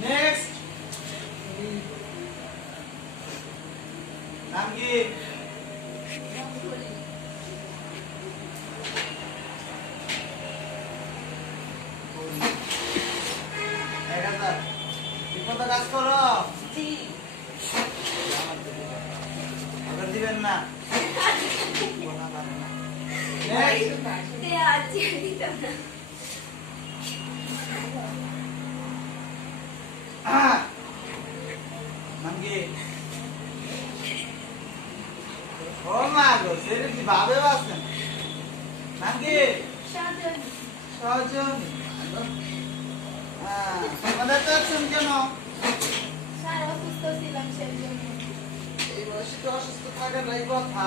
Next নাম কি কাজ করো দিবেন না বোনা পারে না। এই, তে আছি দিতাম না আহ! নাঙ্গি। ও মা গো, সেরে কি ভাবে বাসেন? নাঙ্গি, সাজন সহজনী। আহ, মানে তো আছেন কেন? অসুস্থ ছিলাম সেই জন্য এই বয়সে তো অসুস্থ থাকাটাই কথা।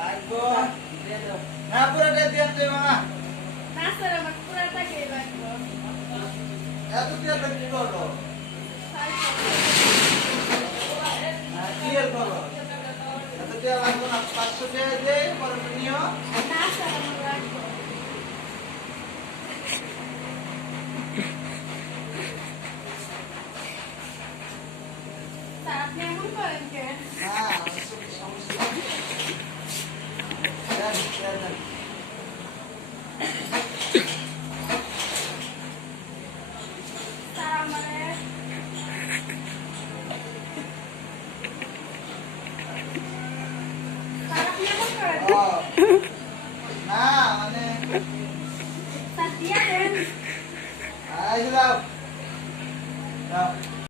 লাগবে রাখব না পুরোটা দিয়ে দেবো না না স্যার আমার পুরাটাকে লাগবে এত টিয়া তো কি করব স্যার হ্যাঁ, কি এর করব এত টিয়া লাগবো না পাঁচশো টিয়া দিয়ে পরে নিও না স্যার আমার লাগবে স্যার আপনি এমন করেন কেন Ayos lang. Now.